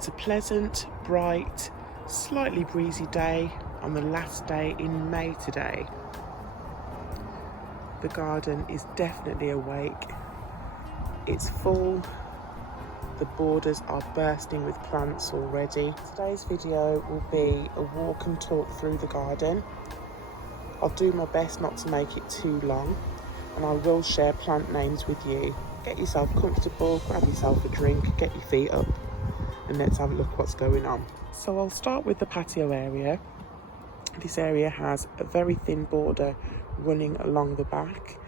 It's a pleasant, bright, slightly breezy day on the last day in May today. The garden is definitely awake. It's full. The borders are bursting with plants already. Today's video will be a walk and talk through the garden. I'll do my best not to make it too long, and I will share plant names with you. Get yourself comfortable, grab yourself a drink, get your feet up, and let's have a look what's going on. So I'll start with the patio area. This area has a very thin border running along the back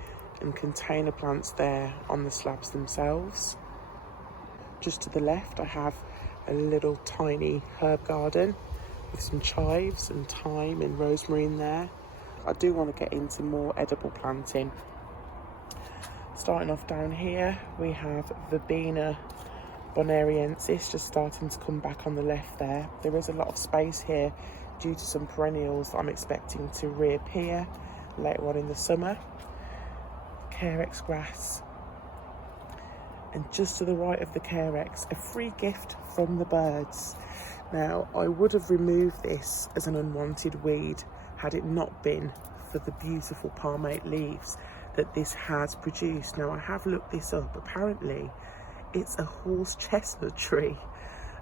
and container plants there on the slabs themselves. Just to the left I have a little tiny herb garden with some chives and thyme and rosemary in there. I do want to get into more edible planting. Starting off down here we have Verbena bonariensis just starting to come back on the left there. There is a lot of space here due to some perennials that I'm expecting to reappear later on in the summer. Carex grass. And just to the right of the Carex, a free gift from the birds. Now, I would have removed this as an unwanted weed had it not been for the beautiful palmate leaves that this has produced. Now, I have looked this up. Apparently, it's a horse chestnut tree.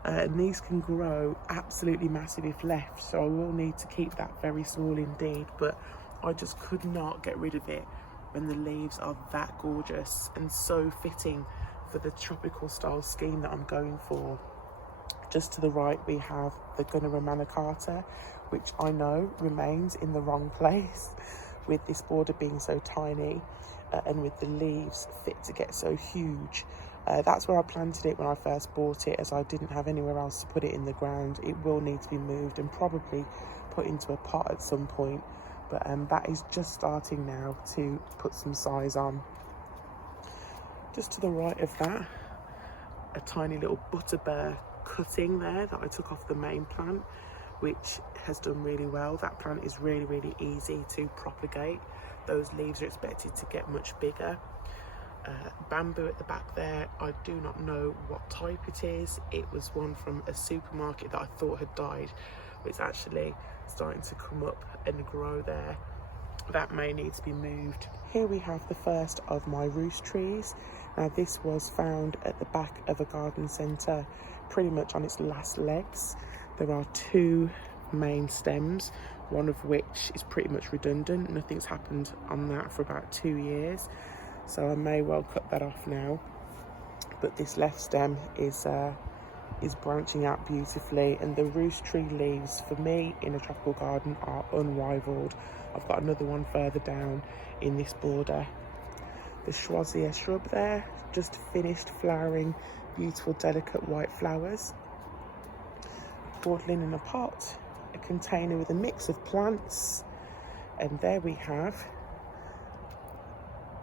And these can grow absolutely massive if left. So I will need to keep that very small indeed. But I just could not get rid of it when the leaves are that gorgeous and so fitting for the tropical style scheme that I'm going for. Just to the right we have the Gunnera manicata, which I know remains in the wrong place with this border being so tiny and with the leaves fit to get so huge. That's where I planted it when I first bought it, as I didn't have anywhere else to put it in the ground. It will need to be moved and probably put into a pot at some point, but that is just starting now to put some size on. Just to the right of that, a tiny little butterbur cutting there that I took off the main plant, which has done really well. That plant is really easy to propagate. Those leaves are expected to get much bigger. Bamboo at the back there, I do not know what type it is. It was one from a supermarket that I thought had died. It's actually starting to come up and grow there. That may need to be moved. Here we have the first of my roost trees. Now this was found at the back of a garden centre, pretty much on its last legs. There are two main stems, one of which is pretty much redundant. Nothing's happened on that for about 2 years, so I may well cut that off now. But this left stem is branching out beautifully, and the roost tree leaves for me in a tropical garden are unrivaled. I've got another one further down in this border. The Schwarzia shrub there, just finished flowering beautiful delicate white flowers. Portland in a pot, a container with a mix of plants, and there we have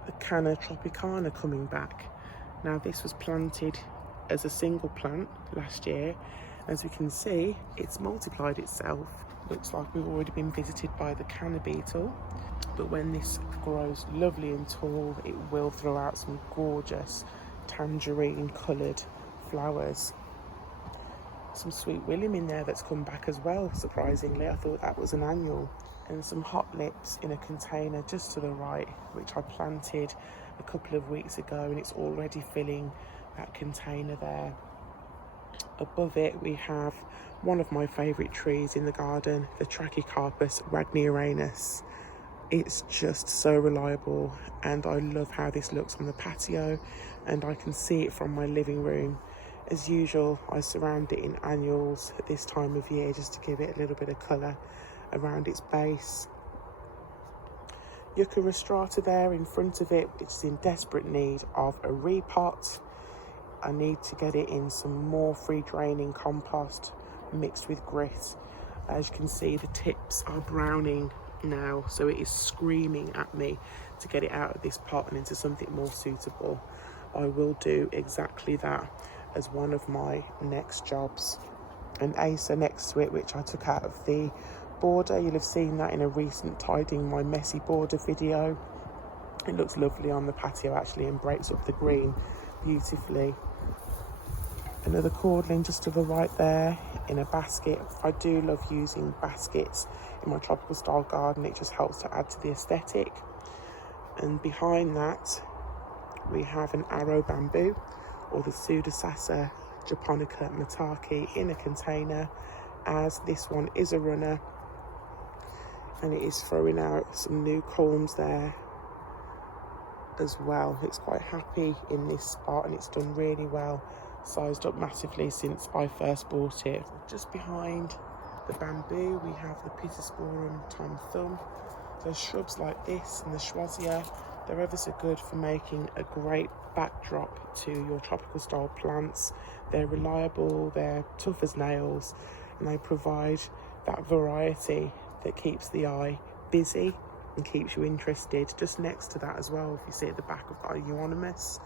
the Canna tropicana coming back. Now this was planted as a single plant last year. As we can see, it's multiplied itself. Looks like we've already been visited by the canna beetle, but when this grows lovely and tall, it will throw out some gorgeous tangerine coloured flowers. Some sweet William in there that's come back as well, surprisingly. I thought that was an annual. And some hot lips in a container just to the right, which I planted a couple of weeks ago, and it's already filling that container there. Above it we have one of my favourite trees in the garden, the Trachycarpus ragniuranus. It's just so reliable, and I love how this looks on the patio, and I can see it from my living room. As usual, I surround it in annuals at this time of year just to give it a little bit of colour around its base. Yucca rostrata there in front of it, which is in desperate need of a repot. I need to get it in some more free draining compost mixed with grit. As you can see, the tips are browning now, so it is screaming at me to get it out of this pot and into something more suitable. I will do exactly that as one of my next jobs. An Acer next to it, which I took out of the border. You'll have seen that in a recent tidying my messy border video. It looks lovely on the patio actually and breaks up the green beautifully. Another cordling just to the right there in a basket. I do love using baskets in my tropical style garden. It just helps to add to the aesthetic. And behind that, we have an arrow bamboo, or the Pseudosassa japonica mataki, in a container, as this one is a runner and it is throwing out some new culms there as well. It's quite happy in this spot and it's done really well, sized up massively since I first bought it. Just behind the bamboo we have the Pittosporum Tom Thumb. So shrubs like this and the Schwazia, they're ever so good for making a great backdrop to your tropical style plants. They're reliable, they're tough as nails, and they provide that variety that keeps the eye busy and keeps you interested. Just next to that as well, if you see at the back of the euonymus,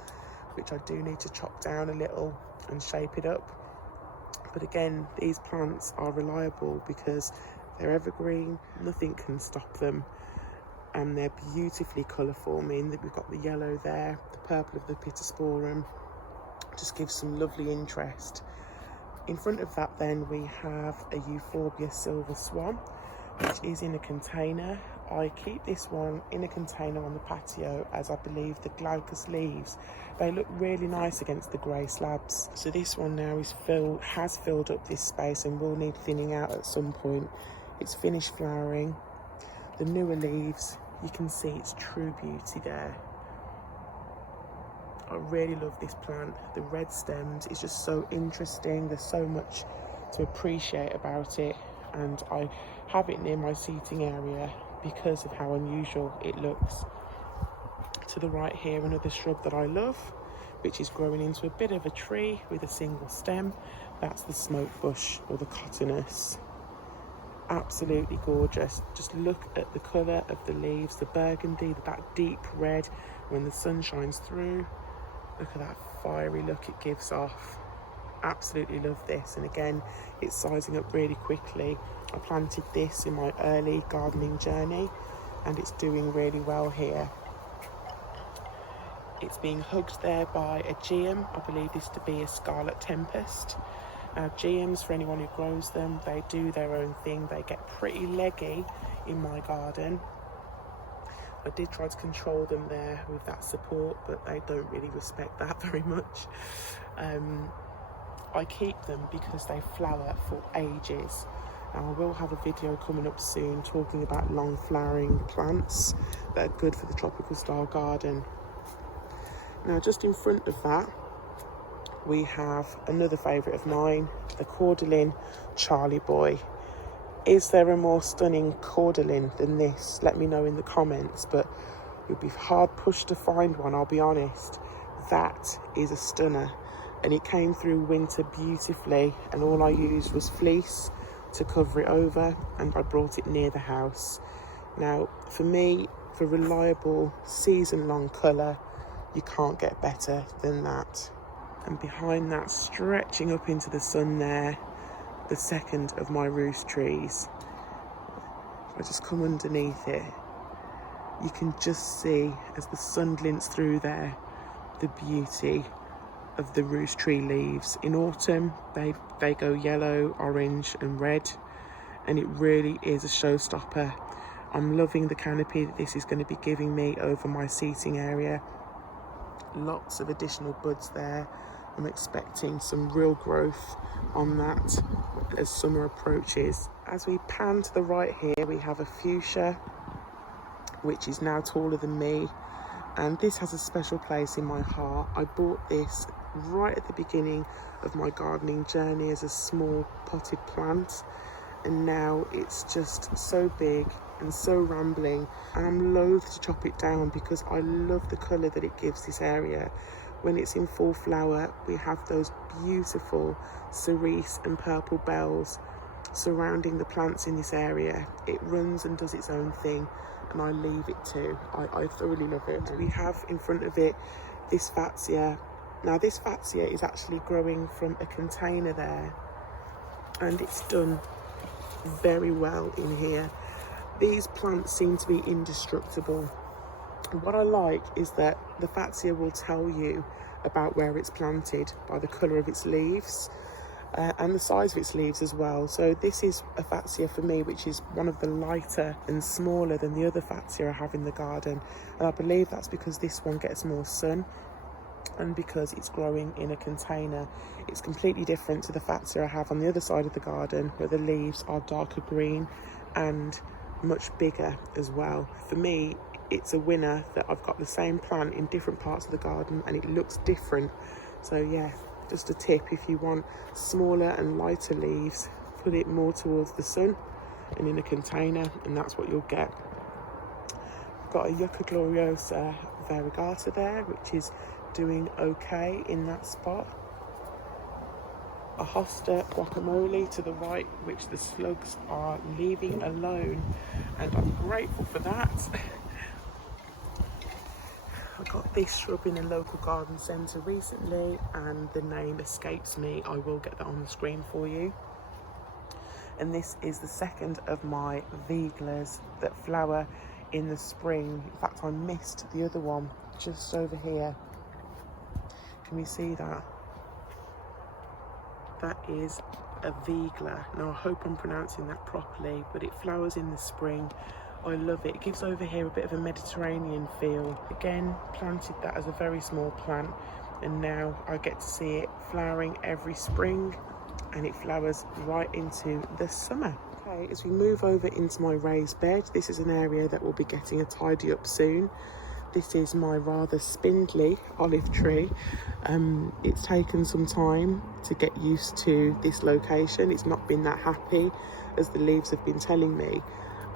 which I do need to chop down a little and shape it up. But again, these plants are reliable because they're evergreen, nothing can stop them, and they're beautifully colourforming. We've got the yellow there, the purple of the Pittosporum, just gives some lovely interest. In front of that then we have a Euphorbia Silver Swan, which is in a container. I keep this one in a container on the patio as I believe the glaucous leaves, they look really nice against the grey slabs. So this one now has filled up this space and will need thinning out at some point. It's finished flowering. The newer leaves, you can see its true beauty there. I really love this plant. The red stems is just so interesting. There's so much to appreciate about it, and I have it near my seating area because of how unusual it looks. To the right here, another shrub that I love, which is growing into a bit of a tree with a single stem. That's the smoke bush, or the cotinus. Absolutely gorgeous. Just look at the colour of the leaves, the burgundy, that deep red when the sun shines through. Look at that fiery look it gives off. Absolutely love this, and again it's sizing up really quickly. I planted this in my early gardening journey and it's doing really well here. It's being hugged there by a geum. I believe this to be a Scarlet Tempest. Geums, for anyone who grows them, they do their own thing. They get pretty leggy in my garden. I did try to control them there with that support, but they don't really respect that very much. I keep them because they flower for ages. Now I will have a video coming up soon talking about long flowering plants that are good for the tropical style garden. Now just in front of that we have another favourite of mine, the Cordyline Charlie Boy. Is there a more stunning cordyline than this? Let me know in the comments, but you'll be hard pushed to find one, I'll be honest. That is a stunner, and it came through winter beautifully, and all I used was fleece to cover it over, and I brought it near the house. Now for me, for reliable season-long colour, you can't get better than that. And behind that, stretching up into the sun there, the second of my roost trees. If I just come underneath it, you can just see as the sun glints through there the beauty of the roost tree leaves. In autumn they go yellow, orange and red, and it really is a showstopper. I'm loving the canopy that this is going to be giving me over my seating area. Lots of additional buds there. I'm expecting some real growth on that as summer approaches. As we pan to the right here, we have a fuchsia, which is now taller than me, and this has a special place in my heart. I bought this right at the beginning of my gardening journey as a small potted plant, and now it's just so big and so rambling, and I'm loath to chop it down because I love the colour that it gives this area. When it's in full flower, we have those beautiful cerise and purple bells surrounding the plants in this area. It runs and does its own thing, and I leave it to. I thoroughly love it. We have in front of it this Fatsia. Now this Fatsia is actually growing from a container there, and it's done very well in here. These plants seem to be indestructible. And what I like is that the Fatsia will tell you about where it's planted by the colour of its leaves. And the size of its leaves as well. So this is a Fatsia for me, which is one of the lighter and smaller than the other Fatsia I have in the garden. And I believe that's because this one gets more sun and because it's growing in a container. It's completely different to the Fatsia I have on the other side of the garden, where the leaves are darker green and much bigger as well. For me, it's a winner that I've got the same plant in different parts of the garden and it looks different. So yeah, just a tip: if you want smaller and lighter leaves, put it more towards the sun and in a container, and that's what you'll get. Got a Yucca gloriosa variegata there, which is doing okay in that spot. A hosta guacamole to the right, which the slugs are leaving alone, and I'm grateful for that. I got this shrub in a local garden centre recently and the name escapes me. I will get that on the screen for you. And this is the second of my Viglas that flower in the spring. In fact, I missed the other one just over here. Can we see that? That is a Vigla. Now I hope I'm pronouncing that properly, but it flowers in the spring. I love it. It gives over here a bit of a Mediterranean feel. Again, planted that as a very small plant, and now I get to see it flowering every spring, and it flowers right into the summer. Okay, as we move over into my raised bed, this is an area that will be getting a tidy up soon. This is my rather spindly olive tree. It's taken some time to get used to this location. It's not been that happy, as the leaves have been telling me.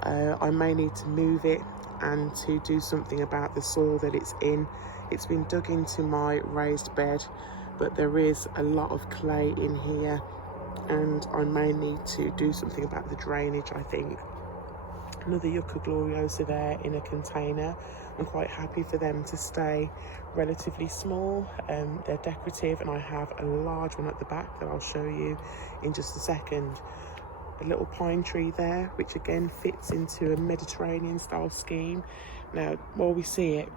I may need to move it and to do something about the soil that it's in. It's been dug into my raised bed, but there is a lot of clay in here and I may need to do something about the drainage, I think. Another Yucca gloriosa there in a container. I'm quite happy for them to stay relatively small. They're decorative, and I have a large one at the back that I'll show you in just a second. A little pine tree there, which again fits into a Mediterranean style scheme. Now, while we see it,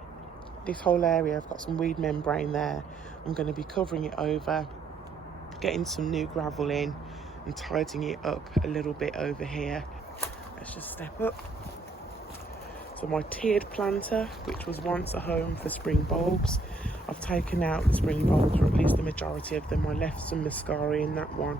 this whole area, I've got some weed membrane there. I'm going to be covering it over, getting some new gravel in and tidying it up a little bit over here. Let's just step up. So my tiered planter, which was once a home for spring bulbs, I've taken out the spring bulbs, or at least the majority of them. I left some muscari in that one,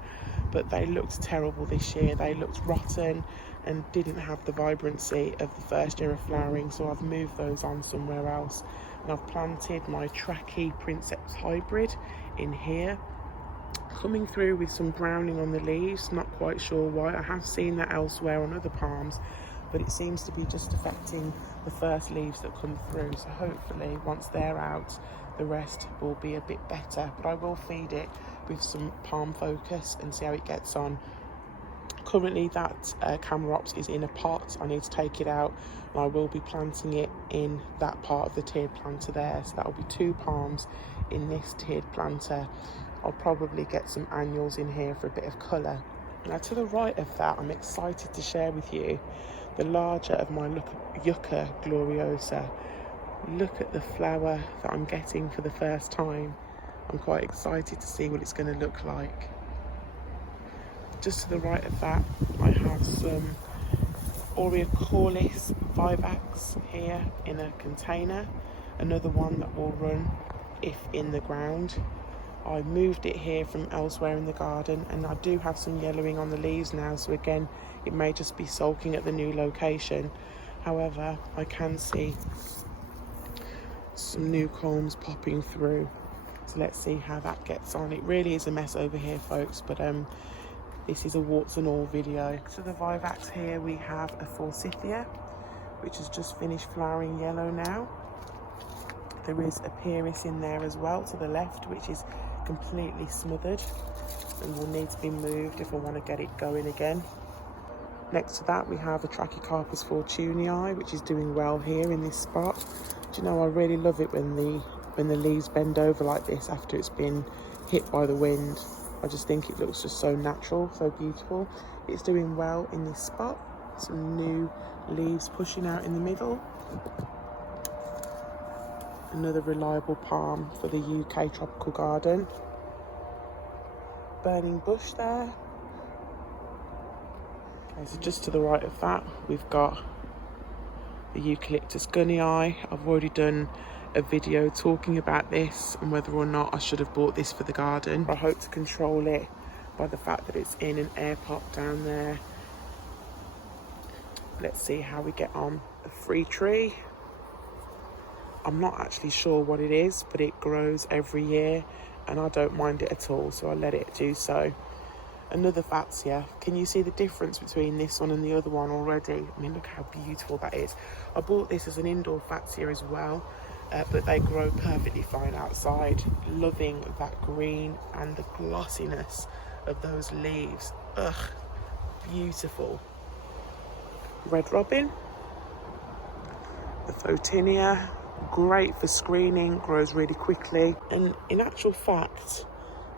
but they looked terrible this year. They looked rotten and didn't have the vibrancy of the first year of flowering, so I've moved those on somewhere else. And I've planted my Tracky Princeps hybrid in here, coming through with some browning on the leaves. Not quite sure why. I have seen that elsewhere on other palms, but it seems to be just affecting the first leaves that come through. So hopefully once they're out, the rest will be a bit better. But I will feed it with some Palm Focus and see how it gets on. Currently that Camerops is in a pot. I need to take it out, and I will be planting it in that part of the tiered planter there. So that will be 2 palms in this tiered planter. I'll probably get some annuals in here for a bit of colour. Now to the right of that, I'm excited to share with you the larger of my Yucca gloriosa. Look at the flower that I'm getting for the first time. I'm quite excited to see what it's going to look like. Just to the right of that, I have some Aureocorlis vivax here in a container. Another one that will run if in the ground. I moved it here from elsewhere in the garden, and I do have some yellowing on the leaves now, so again it may just be sulking at the new location. However, I can see some new culms popping through, so let's see how that gets on. It really is a mess over here, folks, but this is a warts and all video. So the vivax here, we have a Forsythia, which has just finished flowering yellow now. There is a Pieris in there as well to the left, which is completely smothered and will need to be moved if I want to get it going again. Next to that, we have a Trachycarpus fortunei, which is doing well here in this spot. Do you know, I really love it when the leaves bend over like this after it's been hit by the wind. I just think it looks just so natural, so beautiful. It's doing well in this spot. Some new leaves pushing out in the middle. Another reliable palm for the UK tropical garden. Burning bush there. Okay, so just to the right of that, we've got the Eucalyptus gunnii. I've already done a video talking about this and whether or not I should have bought this for the garden. I hope to control it by the fact that it's in an air pot down there. Let's see how we get on. A free tree. I'm not actually sure what it is, but it grows every year and I don't mind it at all, so I let it do so. Another Fatsia. Can you see the difference between this one and the other one already? I mean, look how beautiful that is. I bought this as an indoor Fatsia as well, but they grow perfectly fine outside. Loving that green and the glossiness of those leaves. Ugh, beautiful. Red robin. The Photinia. Great for screening, grows really quickly. And in actual fact,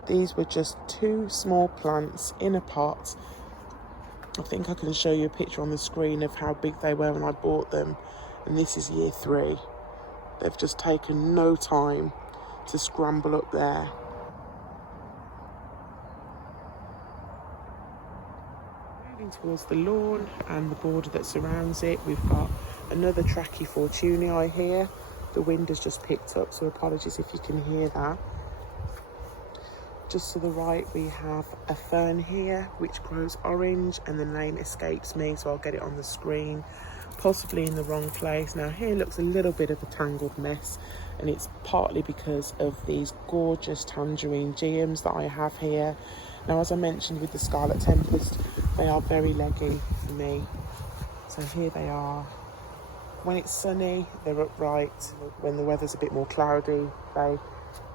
these were just 2 small plants in a pot. I think I can show you a picture on the screen of how big they were when I bought them. And this is year 3. They've just taken no time to scramble up there. Moving towards the lawn and the border that surrounds it, we've got another Trachyfortunii here. The wind has just picked up, so apologies if you can hear that. Just to the right, we have a fern here, which grows orange, and the name escapes me, so I'll get it on the screen. Possibly in the wrong place. Now here looks a little bit of a tangled mess, and it's partly because of these gorgeous tangerine geums that I have here. Now, as I mentioned with the Scarlet Tempest, they are very leggy for me. So here they are. When it's sunny, they're upright. When the weather's a bit more cloudy, they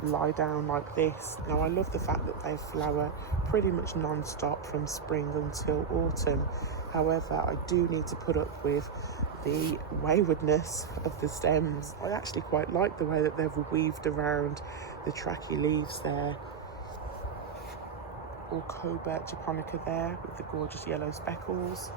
lie down like this. Now, I love the fact that they flower pretty much non-stop from spring until autumn. However, I do need to put up with the waywardness of the stems. I actually quite like the way that they've weaved around the trachy leaves there. Or Coburt japonica there with the gorgeous yellow speckles.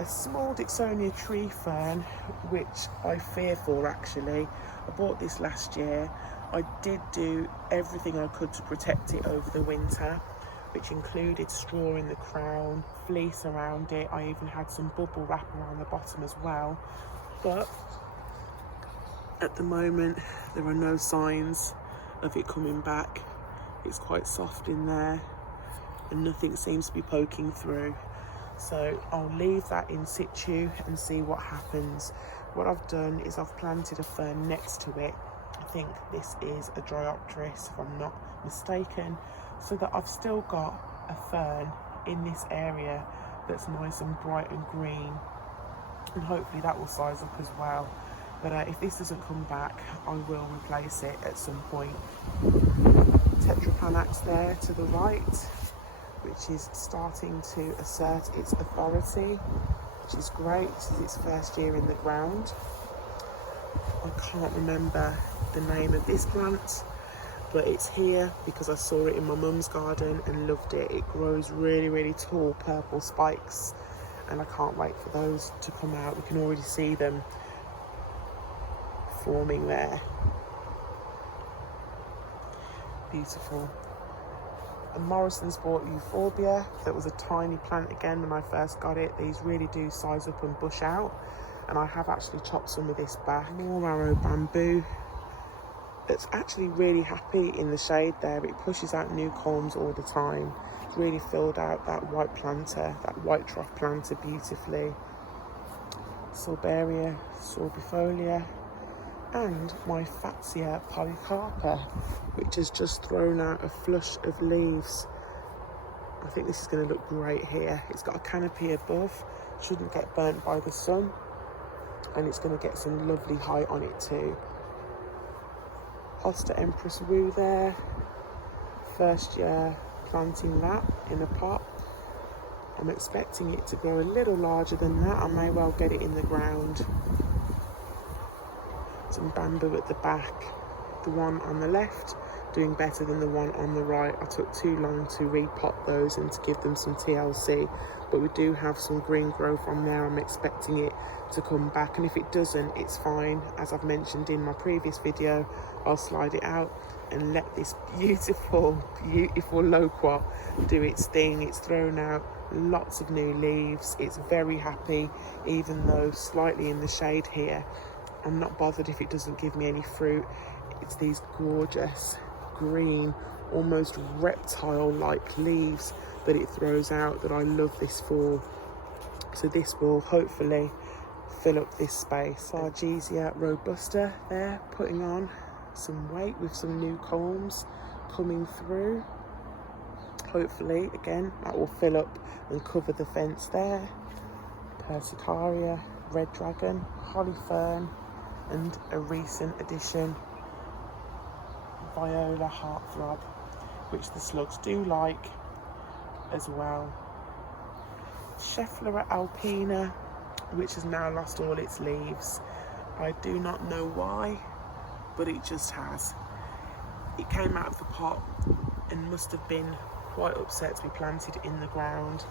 A small Dicksonia tree fern, which I fear for actually. I bought this last year. I did do everything I could to protect it over the winter, which included straw in the crown, fleece around it. I even had some bubble wrap around the bottom as well. But at the moment, there are no signs of it coming back. It's quite soft in there and nothing seems to be poking through. So I'll leave that in situ and see what happens. What I've done is I've planted a fern next to it. I think this is a Dryopteris, if I'm not mistaken, so that I've still got a fern in this area that's nice and bright and green, and hopefully that will size up as well. But if this doesn't come back, I will replace it at some point. Tetrapanax there to the right, which is starting to assert its authority, which is great. This is its first year in the ground. I can't remember the name of this plant, but it's here because I saw it in my mum's garden and loved it. It grows really, really tall purple spikes, and I can't wait for those to come out. We can already see them forming there. Beautiful. And Morrison's bought Euphorbia. That was a tiny plant again when I first got it. These really do size up and bush out, and I have actually chopped some of this back. More arrow bamboo. It's actually really happy in the shade there. It pushes out new culms all the time. It's really filled out that white planter, that white trough planter beautifully. Sorbaria, sorbifolia, and my Fatsia polycarpa, which has just thrown out a flush of leaves. I think this is going to look great here. It's got a canopy above, shouldn't get burnt by the sun, and it's going to get some lovely height on it too. Hosta Empress Wu there, first year planting that in a pot. I'm expecting it to grow a little larger than that. I may well get it in the ground. Some bamboo at the back. The one on the left doing better than the one on the right. I took too long to repot those and to give them some TLC. but we do have some green growth on there. I'm expecting it to come back, and if it doesn't, it's fine. As I've mentioned in my previous video, I'll slide it out and let this beautiful loquat do its thing. It's thrown out lots of new leaves. It's very happy, even though slightly in the shade here. I'm not bothered if it doesn't give me any fruit. It's these gorgeous green, almost reptile-like leaves that it throws out that I love this for. So this will hopefully fill up this space. Fargesia robusta there, putting on some weight with some new culms coming through. Hopefully, again, that will fill up and cover the fence there. Persicaria, red dragon, holly fern, and a recent addition, Viola heartthrob, which the slugs do like as well. Schefflera alpina, which has now lost all its leaves. I do not know why, but it just has. It came out of the pot and must have been quite upset to be planted in the ground,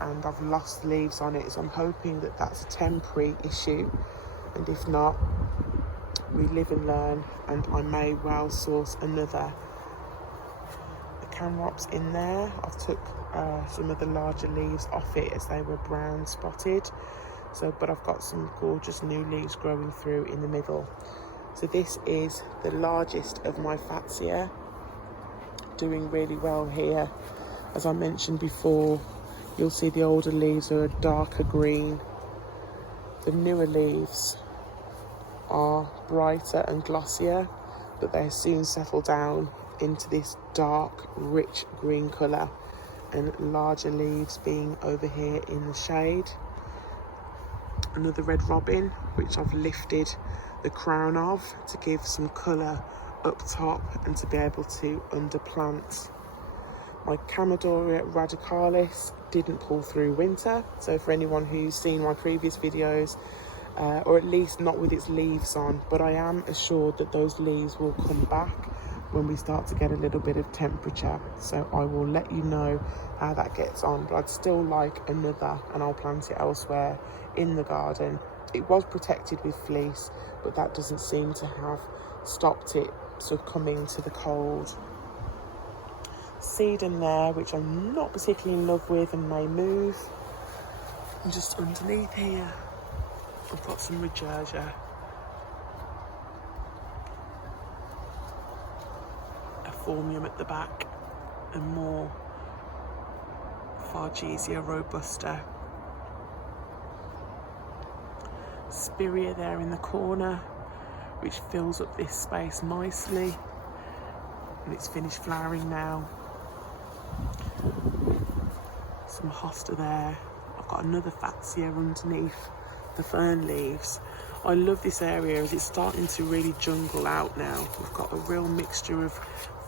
and I've lost leaves on it, so I'm hoping that that's a temporary issue, and if not, we live and learn, and I may well source another. The Camrops in there, I've took some of the larger leaves off it as they were brown spotted, but I've got some gorgeous new leaves growing through in the middle. So this is the largest of my Fatsia, doing really well here. As I mentioned before, you'll see the older leaves are a darker green. The newer leaves are brighter and glossier, but they soon settle down into this dark, rich green colour, and larger leaves being over here in the shade. Another red robin, which I've lifted the crown of to give some colour up top and to be able to underplant. My Chamaedorea radicalis didn't pull through winter, so for anyone who's seen my previous videos, or at least not with its leaves on, but I am assured that those leaves will come back when we start to get a little bit of temperature, so I will let you know how that gets on. But I'd still like another, and I'll plant it elsewhere in the garden. It was protected with fleece, but that doesn't seem to have stopped it succumbing to the cold. Sedum there, which I'm not particularly in love with and may move. And just underneath here, I've got some Regergia, a Formium at the back, and more Fargesia robusta. Spirea there in the corner, which fills up this space nicely, and it's finished flowering now. Some hosta there. I've got another Fatsia underneath the fern leaves. I love this area as it's starting to really jungle out now. We've got a real mixture of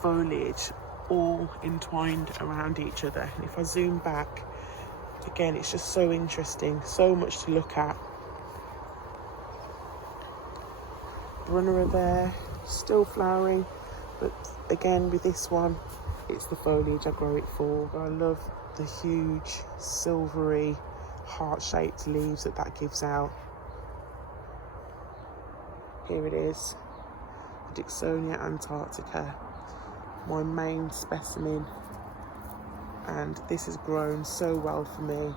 foliage all entwined around each other, and if I zoom back again, it's just so interesting, so much to look at. Brunnera there, still flowering, but again with this one, it's the foliage I grow it for. I love the huge silvery heart-shaped leaves that gives out. Here it is, Dicksonia antarctica, my main specimen, and this has grown so well for me.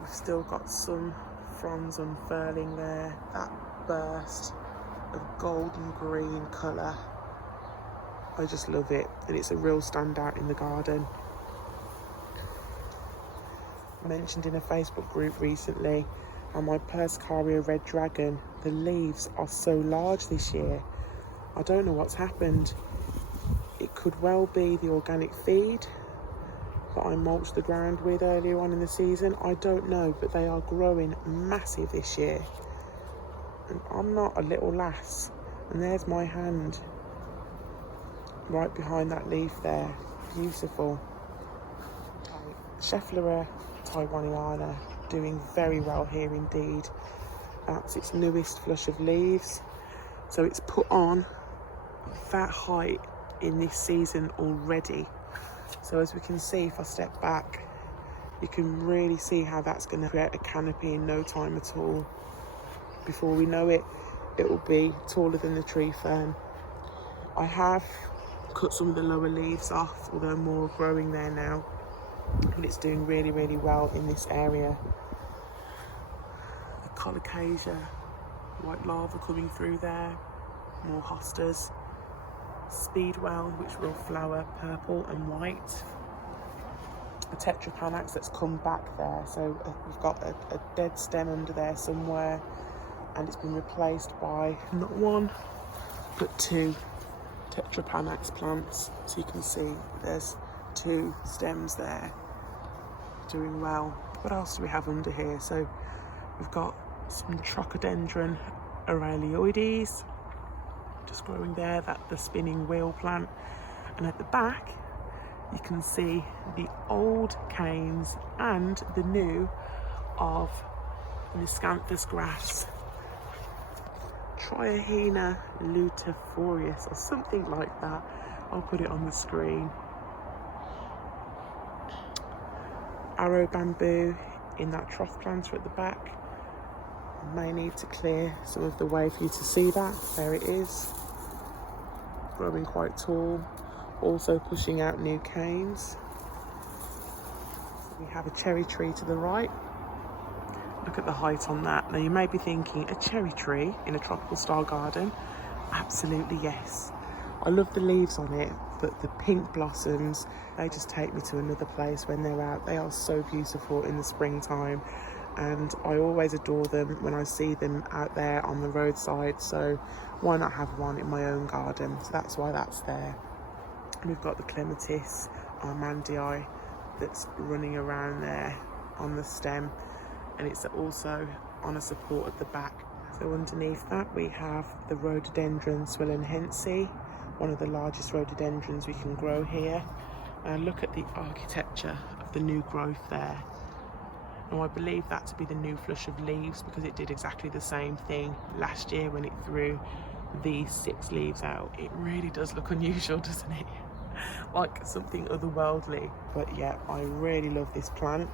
We've still got some fronds unfurling there. That burst of golden green colour, I just love it, and it's a real standout in the garden. I mentioned in a Facebook group recently how my Persicaria red dragon, the leaves are so large this year. I don't know what's happened. It could well be the organic feed that I mulched the ground with earlier on in the season. I don't know, but they are growing massive this year. And I'm not a little lass, and there's my hand right behind that leaf there. Beautiful. Schefflera taiwaniana, doing very well here indeed. That's its newest flush of leaves, so it's put on that height in this season already. So as we can see, if I step back, You can really see how that's going to create a canopy in no time at all. Before we know it, it will be taller than the tree fern. I have cut some of the lower leaves off, although more are growing there now, but it's doing really, really well in this area. The colocasia, white lava coming through there, more hostas, speedwell, which will flower purple and white. A tetrapanax that's come back there, so we've got a dead stem under there somewhere, and it's been replaced by not one but two tetrapanax plants. So you can see there's two stems there doing well. What else do we have under here? So we've got some Trichodendron aurelioides just growing there, that's the spinning wheel plant, and at the back you can see the old canes and the new of Miscanthus grass, Triahina luteiforius or something like that. I'll put it on the screen. Arrow bamboo in that trough planter at the back. May need to clear some of the way for you to see that. There it is, growing quite tall, also pushing out new canes. We have a cherry tree to the right. Look at the height on that. Now you may be thinking, a cherry tree in a tropical style garden? Absolutely yes. I love the leaves on it, but the pink blossoms, they just take me to another place when they're out. They are so beautiful in the springtime, and I always adore them when I see them out there on the roadside, so why not have one in my own garden? So that's why that's there. And we've got the Clematis armandii that's running around there on the stem, and it's also on a support at the back. So underneath that we have the Rhododendron swillenhensi, one of the largest rhododendrons we can grow here. And look at the architecture of the new growth there. Now I believe that to be the new flush of leaves, because it did exactly the same thing last year when it threw these 6 leaves out. It really does look unusual, doesn't it? Like something otherworldly. But yeah, I really love this plant.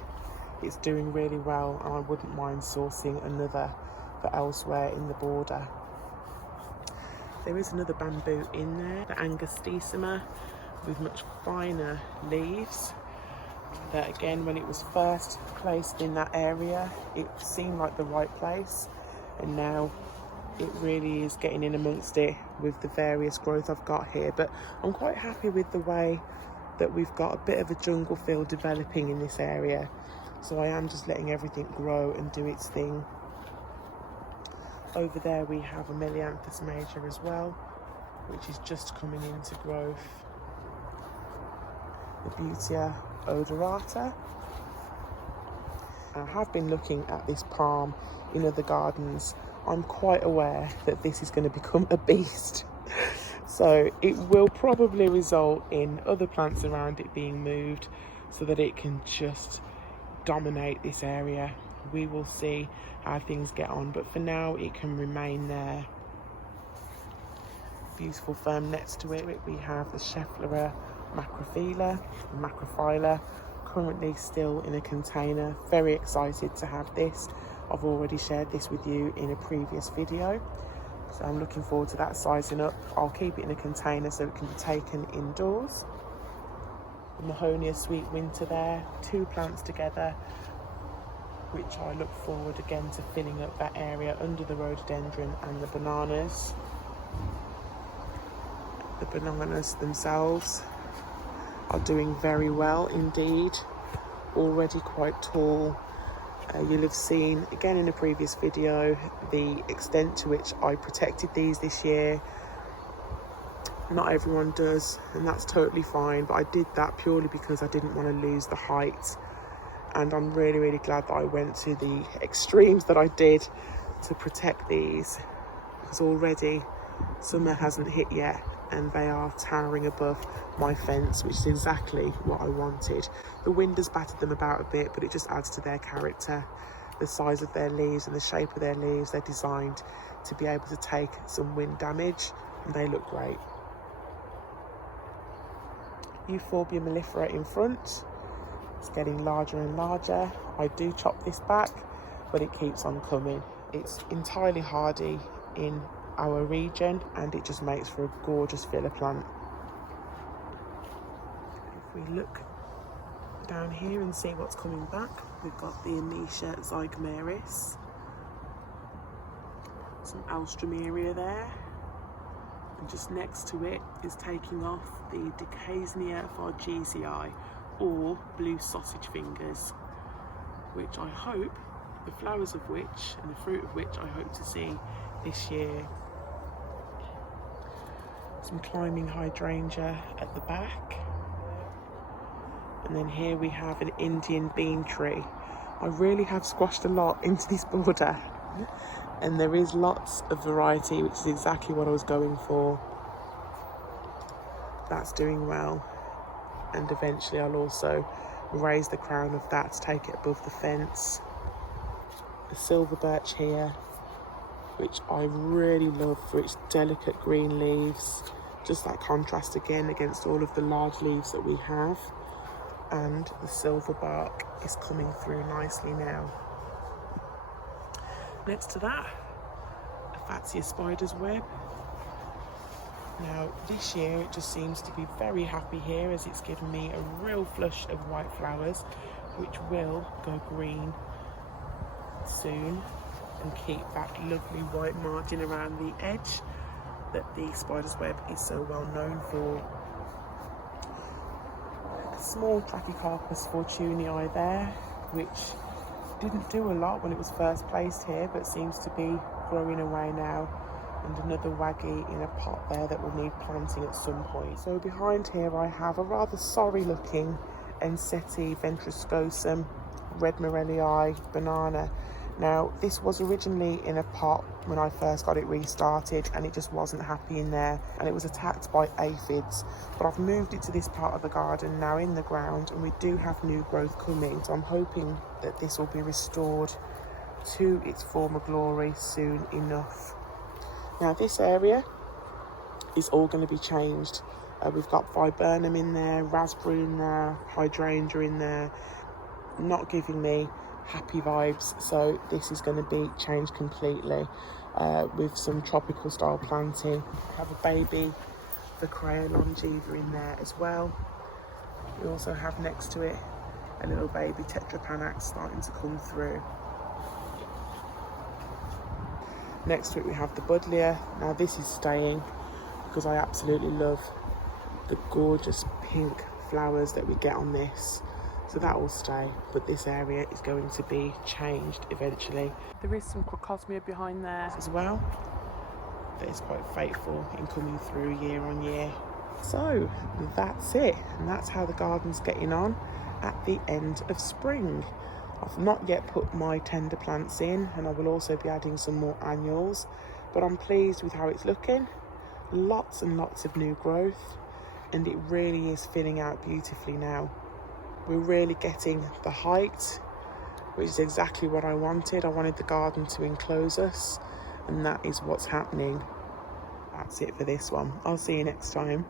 It's doing really well, and I wouldn't mind sourcing another for elsewhere in the border. There is another bamboo in there, the Angostissima, with much finer leaves. That again, when it was first placed in that area, it seemed like the right place, and now it really is getting in amongst it with the various growth I've got here. But I'm quite happy with the way that we've got a bit of a jungle feel developing in this area, so I am just letting everything grow and do its thing. Over there we have a Melianthus major as well, which is just coming into growth. The Butea odorata. I have been looking at this palm in other gardens. I'm quite aware that this is going to become a beast. So it will probably result in other plants around it being moved so that it can just dominate this area. We will see how things get on, but for now it can remain there. Beautiful fern next to it, we have the Schefflera macrophylla, currently still in a container. Very excited to have this. I've already shared this with you in a previous video, so I'm looking forward to that sizing up. I'll keep it in a container so it can be taken indoors. The Mahonia sweet winter there, 2 plants together, which I look forward again to filling up that area under the rhododendron and the bananas. The bananas themselves are doing very well indeed, already quite tall. You'll have seen again in a previous video the extent to which I protected these this year. Not everyone does, and that's totally fine, but I did that purely because I didn't want to lose the height, and I'm really, really glad that I went to the extremes that I did to protect these, because already summer hasn't hit yet and they are towering above my fence, which is exactly what I wanted. The wind has battered them about a bit, but it just adds to their character. The size of their leaves and the shape of their leaves, they're designed to be able to take some wind damage, and they look great. Euphorbia mellifera in front, It's getting larger and larger. I do chop this back, but it keeps on coming. It's entirely hardy in our region and it just makes for a gorgeous filler plant. If we look down here and see what's coming back, we've got the Ametia zygomeris, some Alstroemeria there, and just next to it is taking off the Decaisnea fargesii, or blue sausage fingers, which I hope, the flowers of which and the fruit of which I hope to see this year. Some climbing hydrangea at the back. And then here we have an Indian bean tree. I really have squashed a lot into this border. And there is lots of variety, which is exactly what I was going for. That's doing well. And eventually I'll also raise the crown of that to take it above the fence. The silver birch here, which I really love for its delicate green leaves. Just that contrast again against all of the large leaves that we have. And the silver bark is coming through nicely now. Next to that, a Fatsia spider's web. Now this year it just seems to be very happy here, as it's given me a real flush of white flowers, which will go green soon and keep that lovely white margin around the edge that the spider's web is so well known for. A small Trachycarpus fortunei there, which didn't do a lot when it was first placed here, but seems to be growing away now. And another waggy in a pot there that will need planting at some point. So behind here I have a rather sorry looking Ensete ventroscosum red Morellii banana. Now this was originally in a pot when I first got it restarted, and it just wasn't happy in there, and it was attacked by aphids. But I've moved it to this part of the garden now in the ground, and we do have new growth coming, so I'm hoping that this will be restored to its former glory soon enough. Now this area is all going to be changed. We've got viburnum in there, raspberry in there, hydrangea in there, not giving me happy vibes, so this is going to be changed completely with some tropical style planting. We have a baby Vacrea longeva in there as well. We also have next to it a little baby Tetrapanax starting to come through. Next to it we have the Buddleia. Now this is staying because I absolutely love the gorgeous pink flowers that we get on this. So that will stay, but this area is going to be changed eventually. There is some Crocosmia behind there as well. That is quite faithful in coming through year on year. So that's it, and that's how the garden's getting on at the end of spring. I've not yet put my tender plants in, and I will also be adding some more annuals, but I'm pleased with how it's looking. Lots and lots of new growth, and it really is filling out beautifully now. We're really getting the height, which is exactly what I wanted. I wanted the garden to enclose us, and that is what's happening. That's it for this one. I'll see you next time.